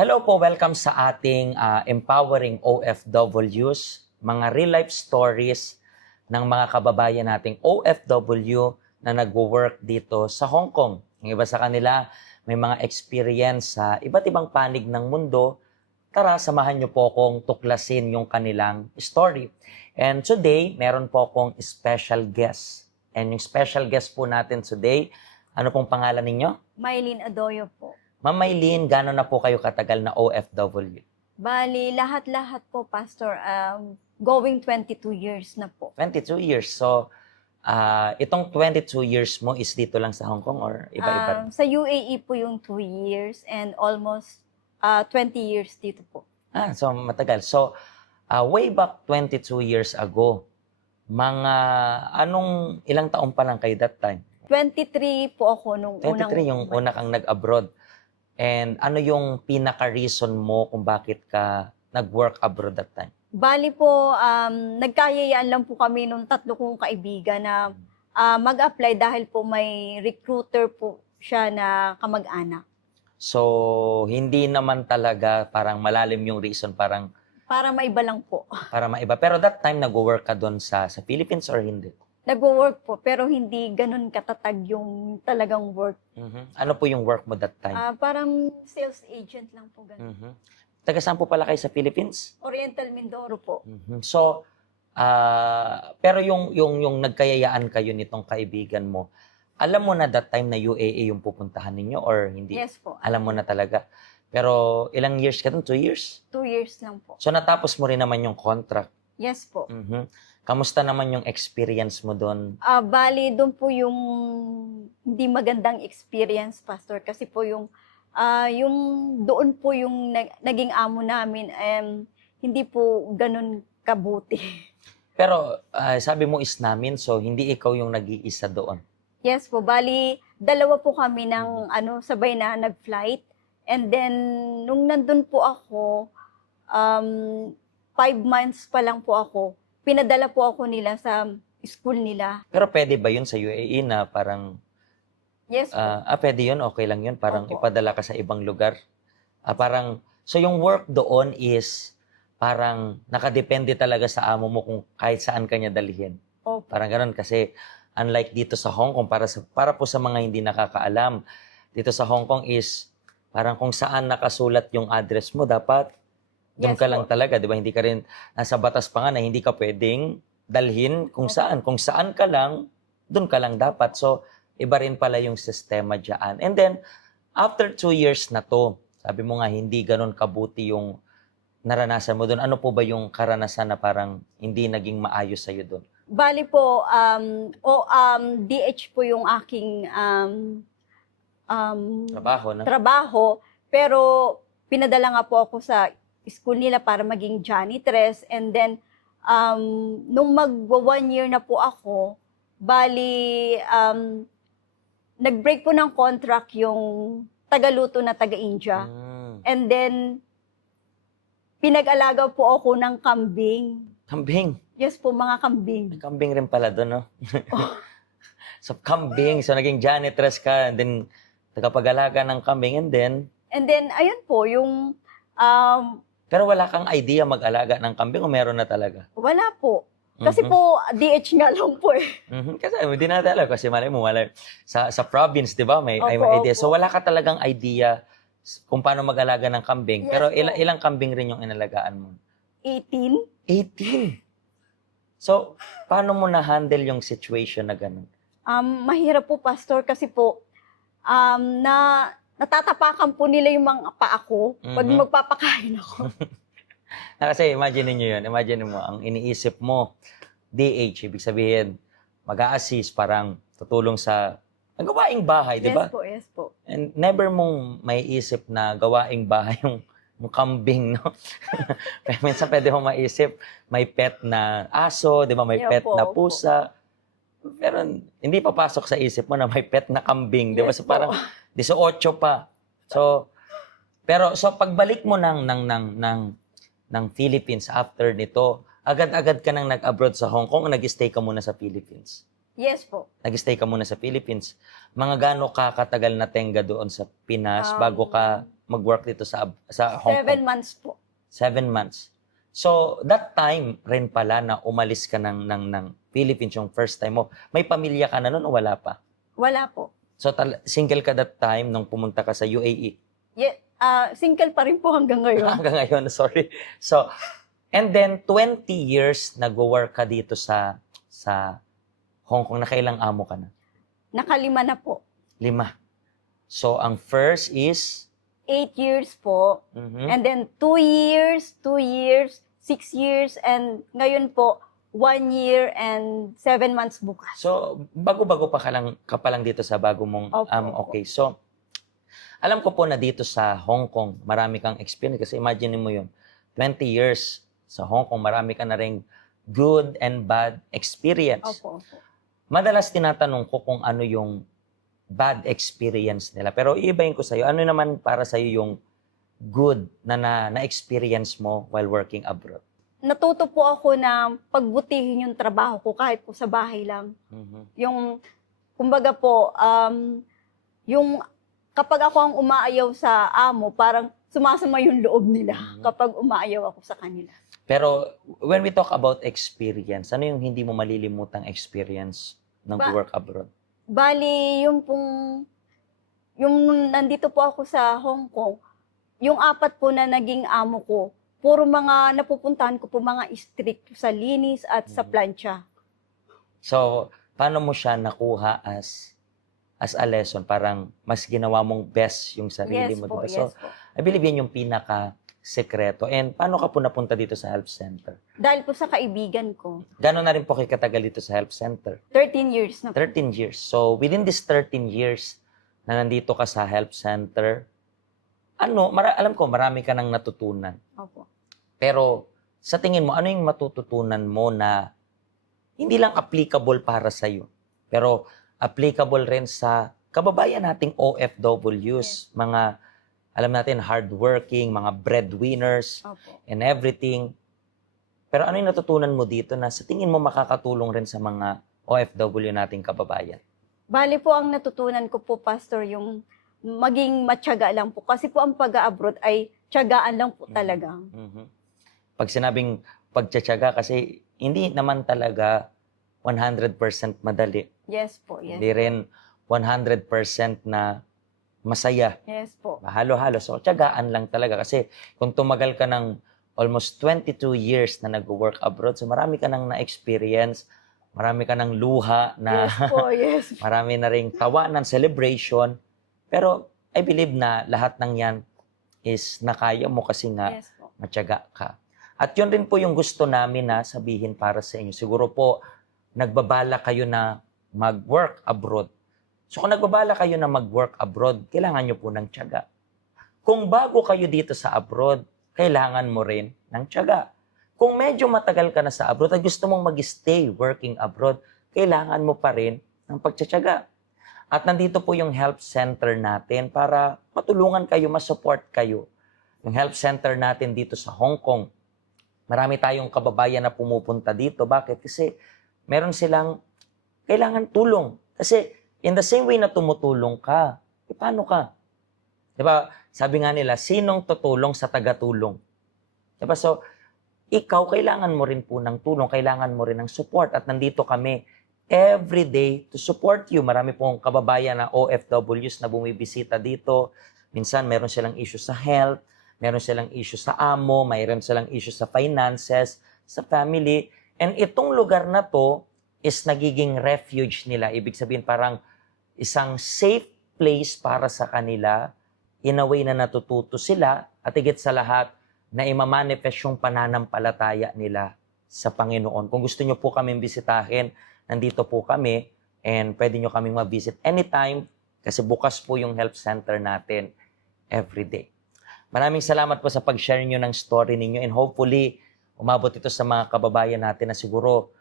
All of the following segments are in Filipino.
Hello po, welcome sa ating Empowering OFWs, mga real-life stories ng mga kababayan nating OFW na nagwo-work dito sa Hong Kong. Yung iba sa kanila, may mga experience sa iba't ibang panig ng mundo. Tara, samahan niyo po akong tuklasin yung kanilang story. And today, meron po akong special guest. And yung special guest po natin today, ano pong pangalan ninyo? Mylene Adoyo po. Ma'am Mylene, gano'n na po kayo katagal na OFW? Bali, lahat-lahat po, Pastor, going 22 years na po. 22 years. So, itong 22 years mo is dito lang sa Hong Kong or iba-iba? Sa UAE po yung 2 years and almost 20 years dito po. So matagal. So, way back 22 years ago, ilang taon pa lang kayo that time? 23 po ako nung 23 yung una kang nag-abroad. And ano yung pinaka-reason mo kung bakit ka nag-work abroad that time? Bali po, nagkayayaan lang po kami nung tatlo kong kaibigan na mag-apply dahil po may recruiter po siya na kamag-anak. So, hindi naman talaga parang malalim yung reason, parang Para maiba lang po. para maiba. Pero that time, nag-work ka doon sa Philippines or hindi? Nag-work po, pero hindi ganun katatag yung talagang work. Ano po yung work mo that time? Parang sales agent lang po ganun. Taga saan po pala kayo sa Philippines? Oriental Mindoro po. So, pero yung nagkayayaan kayo nitong kaibigan mo, alam mo na that time na UAE yung pupuntahan ninyo or hindi? Yes po. Alam mo na talaga. Pero ilang years ka doon? 2 years? 2 years lang po. So, natapos mo rin naman yung contract. Yes po. Kamusta naman yung experience mo doon? Bali, doon po yung hindi magandang experience, Pastor. Kasi po yung doon po yung naging amo namin, hindi po ganun kabuti. Pero sabi mo is namin, so hindi ikaw yung nag-iisa doon. Yes po. Bali, dalawa po kami ng sabay na nag-flight. And then, nung nandun po ako, 5 months pa lang po ako, pinadala po ako nila sa school nila. Pero pwede ba yun sa UAE na parang, Yes po. pwede yun, okay lang yun, parang Opo. ipadala ka sa ibang lugar. So yung work doon is parang nakadepende talaga sa amo mo kung kahit saan kanya dalhin. Opo. Parang ganun kasi unlike dito sa Hong Kong, para po sa mga hindi nakakaalam, dito sa Hong Kong is parang kung saan nakasulat yung address mo, dapat doon Yes ka po. lang talaga, di ba? Hindi ka rin, nasa batas pa nga na hindi ka pwedeng dalhin kung saan. Kung saan ka lang, doon ka lang dapat. So, iba rin pala yung sistema dyan. And then, after 2 years na to, sabi mo nga, hindi ganun kabuti yung naranasan mo doon. Ano po ba yung karanasan na parang hindi naging maayos sa'yo doon? Bali po, DH po yung aking trabaho, pero pinadala nga po ako sa school nila para maging janitress. And then, nung magwa 1 year na po ako, bali, nag-break po ng contract yung tagaluto na taga-India. And then, pinag-alaga po ako ng kambing. Kambing. Yes po, mga kambing. May kambing rin pala doon, no? So, kambing. So, naging janitress ka, and then, tagapag-alaga ng kambing, and then, ayun po, yung, pero wala kang idea mag-alaga ng kambing o meron na talaga? wala po. Kasi po, DH nga lang po eh. Kasi hindi natin alam. Kasi malay mo, sa province, di ba, may Opo, idea. opo. So, wala ka talagang idea kung paano mag-alaga ng kambing. Yes Pero po. ilang kambing rin yung inalagaan mo? 18. 18! So, paano mo na-handle yung situation na ganun? Mahirap po, Pastor, kasi po, natatapakan po nila yung mga paa ko pag magpapakain ako. Kasi imagine niyo yun. Imagine mo, ang iniisip mo, DH, ibig sabihin, mag-a-assist, parang tutulong sa gawaing bahay, di ba? Yes po, yes po. And never mong may isip na gawaing bahay yung kambing, no? Pero minsan pwede mong maisip, may pet na aso, di ba? May Yeah, pet po, na opo. pusa. Pero hindi papasok sa isip mo na may pet na kambing, di ba? Yes So parang 18 pa. So, pero pagbalik mo ng Philippines after nito, agad-agad ka nang nag-abroad sa Hong Kong, nag-stay ka muna sa Philippines? Yes po. Nag-stay ka muna sa Philippines. Mga gaano ka katagal na tenga doon sa Pinas bago ka mag-work dito sa Hong 7 Kong? months po. 7 months. So, that time rin pala na umalis ka ng Philippines yung first time mo. May pamilya ka na noon o wala pa? Wala po. So, single ka that time nung pumunta ka sa UAE? Single pa rin po hanggang ngayon. Hanggang ngayon, sorry. So, and then 20 years nag-work ka dito sa Hong Kong. Nakailang amo ka na? Nakalima na po. 5. So, ang first is 8 years po. mhm, And then 2 years, 6 years, and ngayon po, 1 year and 7 months bukas. So, bago-bago ka pa lang dito sa bago mong Opo, okay. So, alam ko po na dito sa Hong Kong, marami kang experience kasi imagine mo yun, 20 years sa Hong Kong, marami ka na ring good and bad experience. Opo, opo. Madalas tinatanong ko kung ano yung bad experience nila. Pero iibahin ko sa'yo, ano naman para sa'yo yung good na experience mo while working abroad? Natuto po ako na pagbutihin yung trabaho ko kahit po sa bahay lang. Mhm. Yung, kumbaga po, yung kapag ako ang umaayaw sa amo, parang sumasama yung loob nila kapag umaayaw ako sa kanila. Pero when we talk about experience, ano yung hindi mo malilimutang experience ng work abroad? Bali, yung nandito po ako sa Hong Kong, yung 4 po na naging amo ko, puro mga napupuntahan ko po mga strict sa linis at sa plancha. So, paano mo siya nakuha as a lesson? Parang mas ginawa mong best yung sarili Yes mo, po, diba? So, yes po. I believe yan yung pinaka-sekreto. And paano ka po napunta dito sa health center? Dahil po sa kaibigan ko, Gano'n na rin po kayo katagal dito sa health center? 13 years na po. 13 years. So, within this 13 years na nandito ka sa health center, alam ko, marami ka nang natutunan. Opo. Pero, sa tingin mo, ano yung matututunan mo na hindi lang applicable para sa'yo, pero applicable rin sa kababayan nating OFWs, mga, alam natin, hardworking, mga breadwinners, Opo. and everything. Pero ano yung natutunan mo dito na sa tingin mo makakatulong rin sa mga OFW nating kababayan? Bali po ang natutunan ko po, Pastor, yung maging matyaga lang po. Kasi po ang pag-abroad ay tiyagaan lang po talaga. Mhm. Pag sinabing pagtsatsaga, kasi hindi naman talaga 100% madali. Yes po, yes. Hindi rin 100% na masaya. Yes po. Halo-halo. So, tiyagaan lang talaga. Kasi kung tumagal ka ng almost 22 years na nag-work abroad, so marami ka nang na-experience, marami ka nang luha na Yes po, yes. marami na ring tawanan, celebration. Pero I believe na lahat ng yan is nakaya mo kasi nga Yes po. matyaga ka. At yun rin po yung gusto namin na sabihin para sa inyo. Siguro po, nagbabala kayo na mag-work abroad. So kung nagbabala kayo na mag-work abroad, kailangan nyo po ng tiyaga. Kung bago kayo dito sa abroad, kailangan mo rin ng tiyaga. Kung medyo matagal ka na sa abroad at gusto mong mag-stay working abroad, kailangan mo pa rin ng pagtsatsaga. At nandito po yung health center natin para matulungan kayo, masupport kayo. Yung health center natin dito sa Hong Kong, marami tayong kababayan na pumupunta dito. Bakit? Kasi meron silang kailangan tulong. Kasi in the same way na tumutulong ka, paano ka? Diba? Sabi nga nila, sinong tutulong sa tagatulong? Diba? So, ikaw, kailangan mo rin po ng tulong, kailangan mo rin ng support. At nandito kami every day to support you. Marami pong kababayan na OFWs na bumibisita dito. Minsan, meron silang issue sa health, meron silang issue sa amo, mayroon silang issue sa finances, sa family. And itong lugar na to is nagiging refuge nila. Ibig sabihin parang isang safe place para sa kanila, in a way na natututo sila, at higit sa lahat, na imamanifest yung pananampalataya nila sa Panginoon. Kung gusto nyo po kaming bisitahin, nandito po kami, and pwede nyo kaming ma-visit anytime, kasi bukas po yung health center natin every day. Maraming salamat po sa pag-share nyo ng story ninyo, and hopefully, umabot ito sa mga kababayan natin na siguro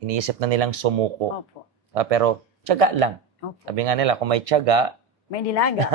iniisip na nilang sumuko. Opo. Pero tiyaga lang. Opo. Sabi nga nila, kung may tiyaga, May nilaga.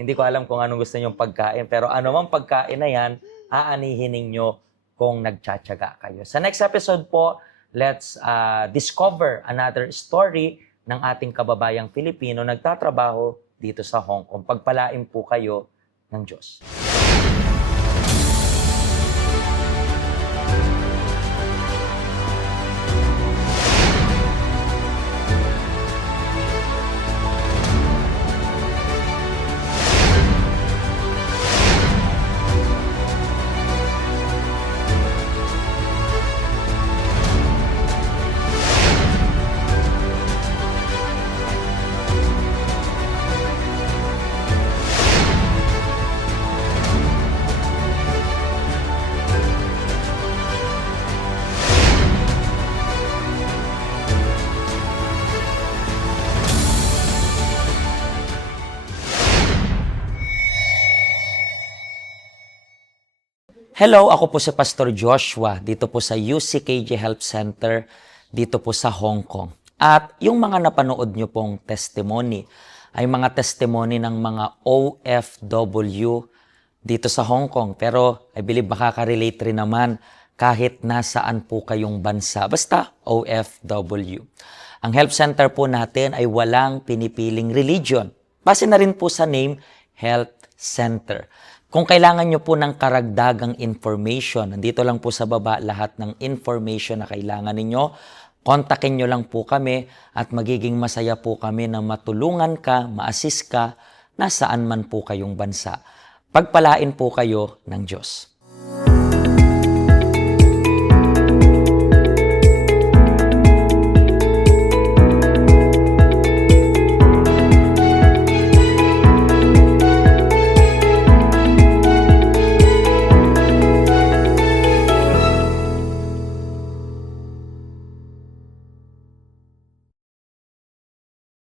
hindi ko alam kung anong gusto nyong pagkain. Pero anumang pagkain na yan, aanihin ninyo kung nagtsatsaga kayo. Sa next episode po, let's discover another story ng ating kababayang Pilipino nagtatrabaho dito sa Hong Kong. Pagpalain po kayo ng Diyos. Hello, ako po si Pastor Joshua dito po sa UCKJ Health Center dito po sa Hong Kong. At yung mga napanood nyo pong testimony ay mga testimony ng mga OFW dito sa Hong Kong. Pero I believe makaka-relate rin naman kahit nasaan po kayong bansa. Basta OFW. Ang health center po natin ay walang pinipiling religion. Base na rin po sa name, Health Center. Kung kailangan nyo po ng karagdagang information, nandito lang po sa baba lahat ng information na kailangan ninyo. Kontakin nyo lang po kami at magiging masaya po kami na matulungan ka, ma-assist ka, nasaan man po kayong bansa. Pagpalain po kayo ng Diyos.